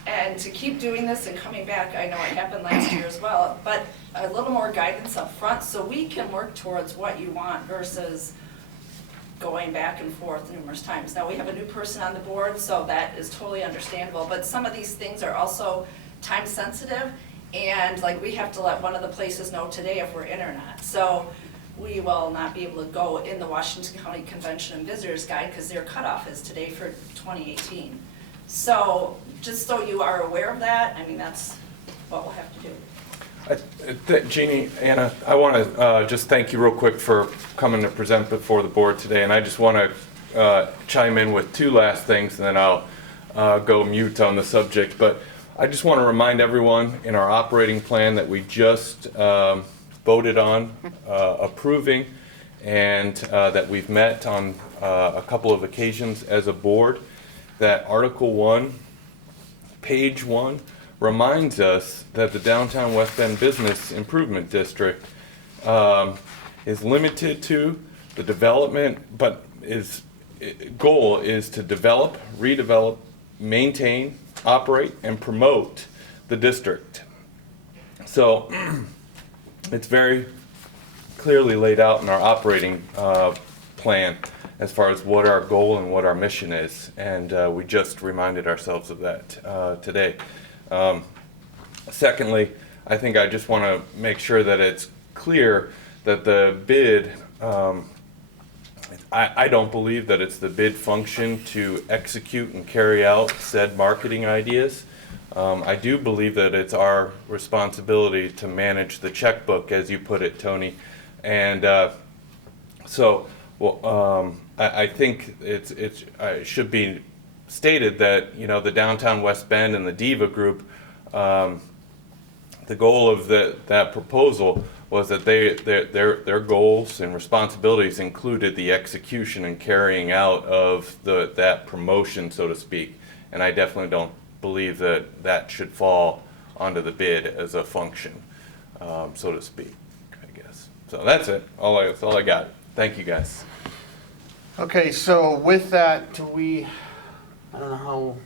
and to keep doing this and coming back, I know it happened last year as well, but a little more guidance up front so we can work towards what you want versus going back and forth numerous times. Now, we have a new person on the board, so that is totally understandable, but some of these things are also time sensitive, and like we have to let one of the places know today if we're in or not. So we will not be able to go in the Washington County Convention and Visitors Guide because their cutoff is today for 2018. So just so you are aware of that, I mean, that's what we'll have to do. Jeannie, Anna, I want to just thank you real quick for coming to present before the board today, and I just want to chime in with two last things, and then I'll go mute on the subject. But I just want to remind everyone in our operating plan that we just voted on approving, and that we've met on a couple of occasions as a board, that Article 1, Page 1, reminds us that the Downtown West Bend Business Improvement District is limited to the development, but goal is to develop, redevelop, maintain, operate, and promote the district. So it's very clearly laid out in our operating plan as far as what our goal and what our mission is, and we just reminded ourselves of that today. Secondly, I think I just want to make sure that it's clear that the bid, I don't believe that it's the bid function to execute and carry out said marketing ideas. I do believe that it's our responsibility to manage the checkbook, as you put it, Tony. And I think it should be stated that, the Downtown West Bend and the Diva Group, the goal of that proposal was that their goals and responsibilities included the execution and carrying out of that promotion, so to speak. And I definitely don't believe that should fall onto the bid as a function, so to speak, I guess. So that's it. That's all I got. Thank you, guys. Okay, so with that, I don't know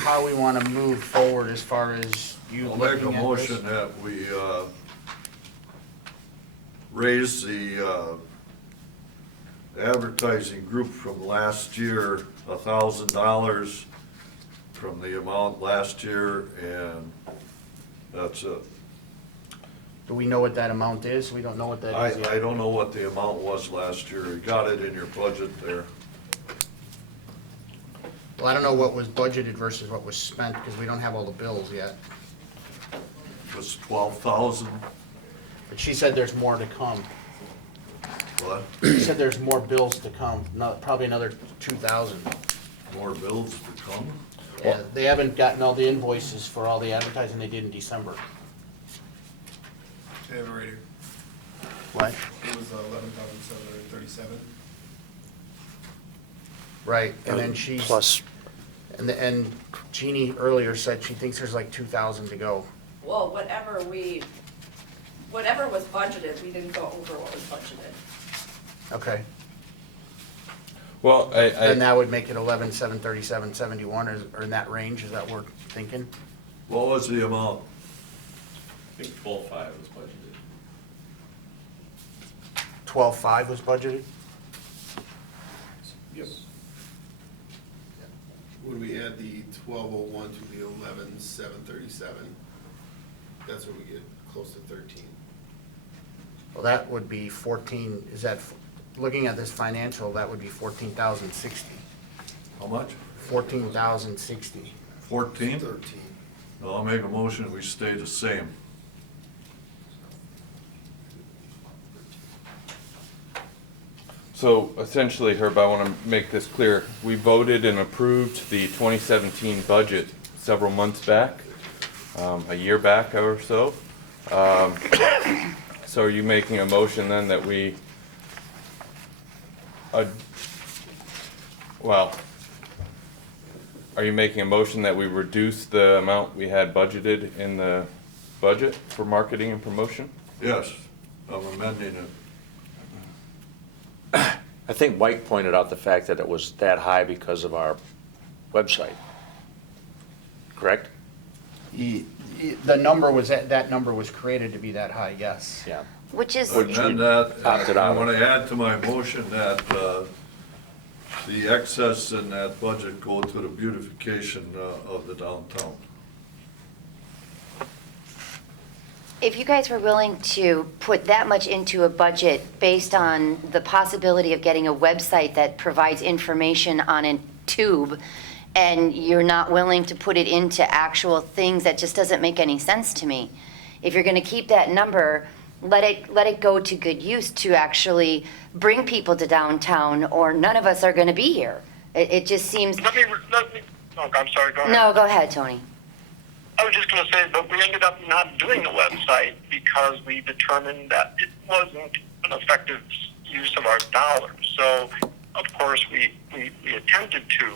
how we want to move forward as far as you I'll make a looking at motion this. that we raise the advertising group from last year $1,000 from the amount last year, and that's it. Do we know what that amount is? We don't know what that is yet. I don't know what the amount was last year. You got it in your budget there. Well, I don't know what was budgeted versus what was spent, because we don't have all the bills yet. It was 12,000. But she said there's more to come. What? She said there's more bills to come, probably another 2,000. More bills to come? Yeah, they haven't gotten all the invoices for all the advertising they did in December. I have it right here. What? It was 11,737. Right, and then Plus, and Jeannie earlier said she thinks there's like 2,000 to go. Well, whatever was budgeted, we didn't go over what was budgeted. Okay. Well, And that would make it 11,737.71, or in that range, is that what we're thinking? What was the amount? I think 12.5 was budgeted. 12,500 was budgeted? Yes. When we add the 1201 to the 11,737, that's where we get close to 13. Well, that would be 14, is that, looking at this financial, that would be 14,060. How much? 14,060. 14? 13. No, I'll make a motion that we stay the same. so essentially, Herb, I want to make this clear. We voted and approved the 2017 budget several months back, a year back or so. So are you making a motion then that we, well, are you making a motion that we reduce the amount we had budgeted in the budget for marketing and promotion? Yes, I'm amending it. I think Mike pointed out the fact that it was that high because of our website. Correct? The number was, that number was created to be that high, yes. Yeah. Which is, And that, Opted I out. want to add to my motion that the excess in that budget go to the beautification of the downtown. if you guys were willing to put that much into a budget based on the possibility of getting a website that provides information on a tube, and you're not willing to put it into actual things, that just doesn't make any sense to me. If you're gonna keep that number, let it go to good use to actually bring people to downtown, or none of us are gonna be here. It just seems, Let me, oh, I'm sorry, go ahead. no, go ahead, Tony. I was just going to say, but we ended up not doing the website because we determined that it wasn't an effective use of our dollars. So, of course, we attempted to,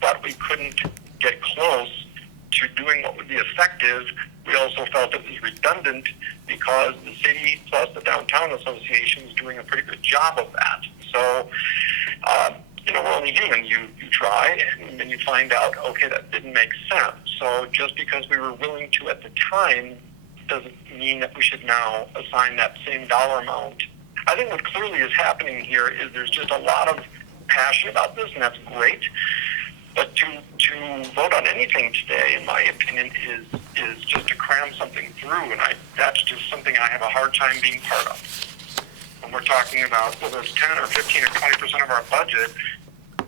but we couldn't get close to doing what would be effective. We also felt it was redundant because the city plus the Downtown Association is doing a pretty good job of that. So, we're only human. You try, and then you find out, okay, that didn't make sense. So just because we were willing to at the time doesn't mean that we should now assign that same dollar amount. I think what clearly is happening here is there's just a lot of passion about this, and that's great. But to vote on anything today, in my opinion, is just to cram something through, and that's just something I have a hard time being part of. When we're talking about whether it's 10 or 15 or 20% of our budget,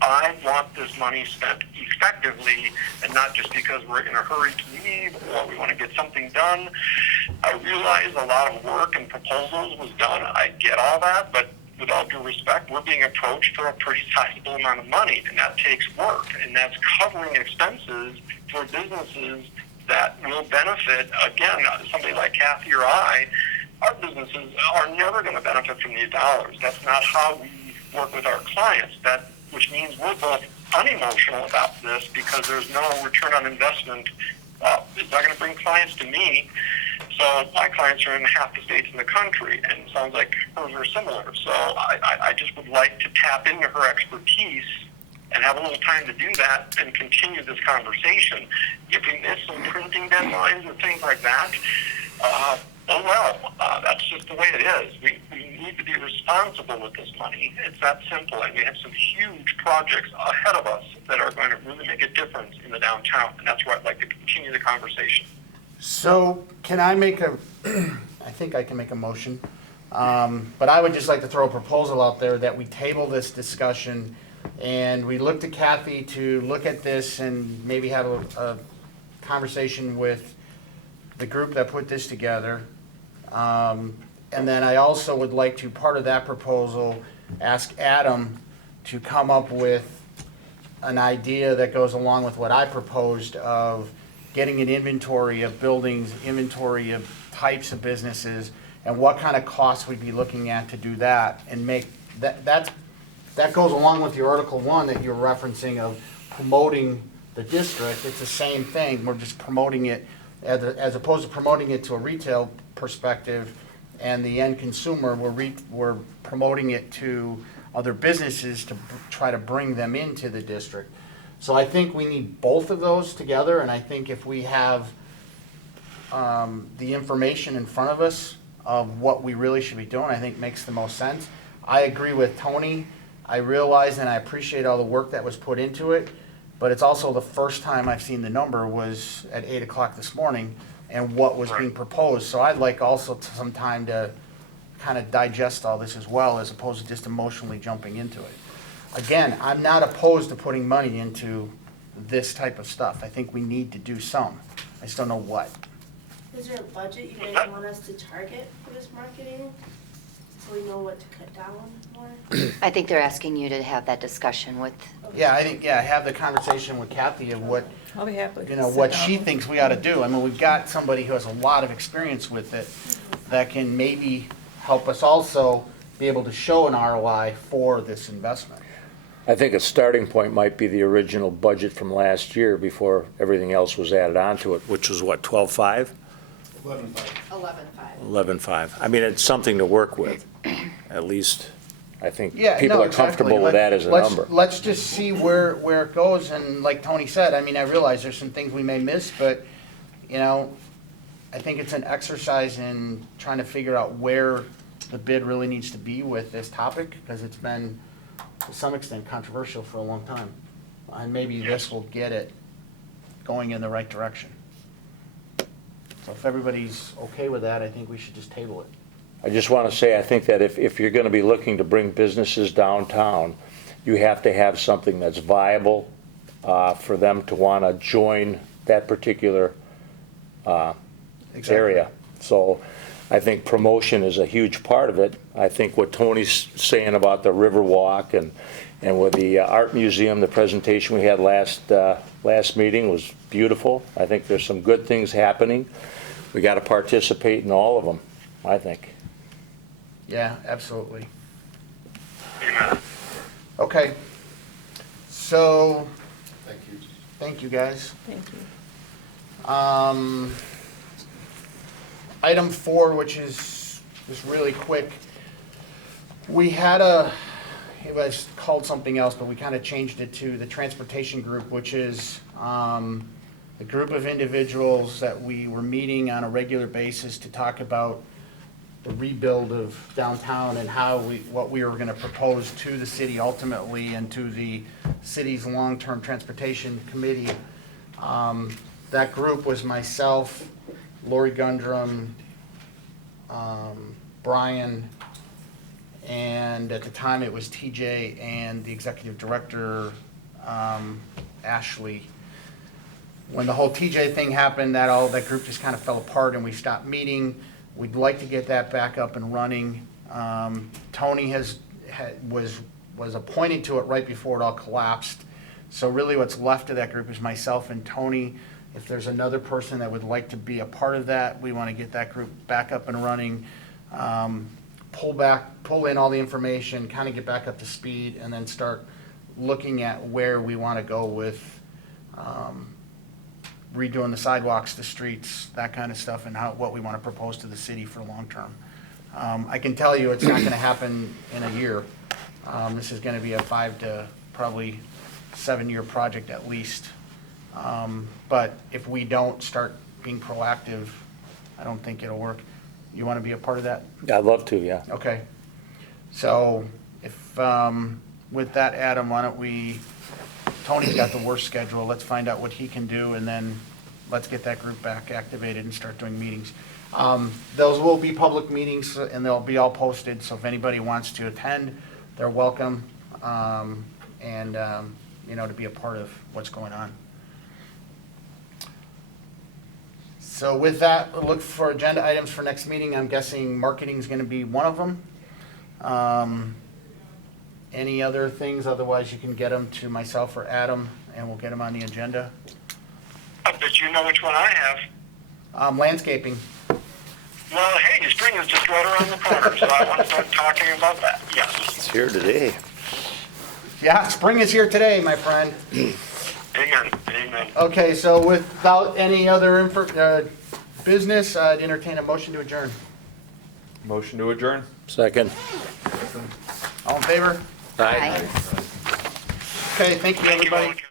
I want this money spent effectively, and not just because we're in a hurry to leave or we want to get something done. I realize a lot of work and proposals was done. I get all that, but with all due respect, we're being approached for a pretty sizable amount of money, and that takes work, and that's covering expenses for businesses that will benefit. Again, somebody like Kathy or I, our businesses are never going to benefit from these dollars. That's not how we work with our clients. Which means we're both unemotional about this because there's no return on investment. It's not going to bring clients to me. So my clients are in half the states in the country, and it sounds like hers are similar. So I just would like to tap into her expertise and have a little time to do that and continue this conversation. If we miss some printing deadlines and things like that, that's just the way it is. We need to be responsible with this money. It's that simple, and we have some huge projects ahead of us that are going to really make a difference in the downtown, and that's where I'd like to continue the conversation. So can I make I think I can make a motion, but I would just like to throw a proposal out there that we table this discussion and we look to Kathy to look at this and maybe have a conversation with the group that put this together. And then I also would like to, part of that proposal, ask Adam to come up with an idea that goes along with what I proposed of getting an inventory of buildings, inventory of types of businesses, and what kind of costs we'd be looking at to do that, and make that goes along with your Article 1 that you're referencing of promoting the district. It's the same thing. We're just promoting it as opposed to promoting it to a retail perspective and the end consumer, we're promoting it to other businesses to try to bring them into the district. So I think we need both of those together, and I think if we have the information in front of us of what we really should be doing, I think makes the most sense. I agree with Tony. I realize and I appreciate all the work that was put into it, but it's also the first time I've seen the number was at 8 o'clock this morning and what was being proposed. So I'd like also some time to kind of digest all this as well, as opposed to just emotionally jumping into it. Again, I'm not opposed to putting money into this type of stuff. I think we need to do some. I just don't know what. Is there a budget you guys want us to target for this marketing? So we know what to cut down more? I think they're asking you to have that discussion with, Yeah, I think, yeah, have the conversation with Kathy of what, I'll be happy. you know, what she thinks we ought to do. I mean, we've got somebody who has a lot of experience with it that can maybe help us also be able to show an ROI for this investment. I think a starting point might be the original budget from last year before everything else was added onto it, which was what, 12.5? 11.5. 11.5. I mean, it's something to work with, at least. I think Yeah, people no, are comfortable exactly. with that as a Let's- number. Let's just see where it goes, and like Tony said, I mean, I realize there's some things we may miss, but, you know, I think it's an exercise in trying to figure out where the bid really needs to be with this topic, because it's been, to some extent, controversial for a long time. And maybe this will get it going in the right direction. So if everybody's okay with that, I think we should just table it. I just want to say, I think that if you're going to be looking to bring businesses downtown, you have to have something that's viable for them to want to join that particular area. So I think promotion is a huge part of it. I think what Tony's saying about the Riverwalk and with the Art Museum, the presentation we had last meeting was beautiful. I think there's some good things happening. We got to participate in all of them, I think. Yeah, absolutely. Okay, so, Thank you. thank you, guys. Thank you. Item 4, which is just really quick. We had it was called something else, but we kind of changed it to the transportation group, which is a group of individuals that we were meeting on a regular basis to talk about the rebuild of downtown and what we were going to propose to the city ultimately and to the city's long-term transportation committee. That group was myself, Lori Gundrum, Brian, and at the time it was TJ and the executive director, Ashley. When the whole TJ thing happened, that group just kind of fell apart and we stopped meeting. We'd like to get that back up and running. Tony was appointed to it right before it all collapsed. So really what's left of that group is myself and Tony. If there's another person that would like to be a part of that, we want to get that group back up and running. Pull in all the information, kind of get back up to speed, and then start looking at where we want to go with redoing the sidewalks, the streets, that kind of stuff, and what we want to propose to the city for long term. I can tell you it's not going to happen in a year. This is going to be a 5 to probably 7-year project at least. But if we don't start being proactive, I don't think it'll work. You want to be a part of that? I'd love to, yeah. Okay. So if, with that, Adam, why don't Tony's got the worst schedule. Let's find out what he can do, and then let's get that group back activated and start doing meetings. Those will be public meetings, and they'll be all posted, so if anybody wants to attend, they're welcome, and, to be a part of what's going on. So with that, we'll look for agenda items for next meeting. I'm guessing marketing is going to be one of them. Any other things? Otherwise, you can get them to myself or Adam, and we'll get them on the agenda. I bet you know which one I have. Landscaping. Well, hey, spring is just right around the corner, so I want to start talking about that. Yes. It's here today. Yeah, spring is here today, my friend. Amen. Amen. Okay, so without any other business, I'd entertain a motion to adjourn. Motion to adjourn? Second. All in favor? Aye. Okay, thank you, Thank you, everybody. Monica.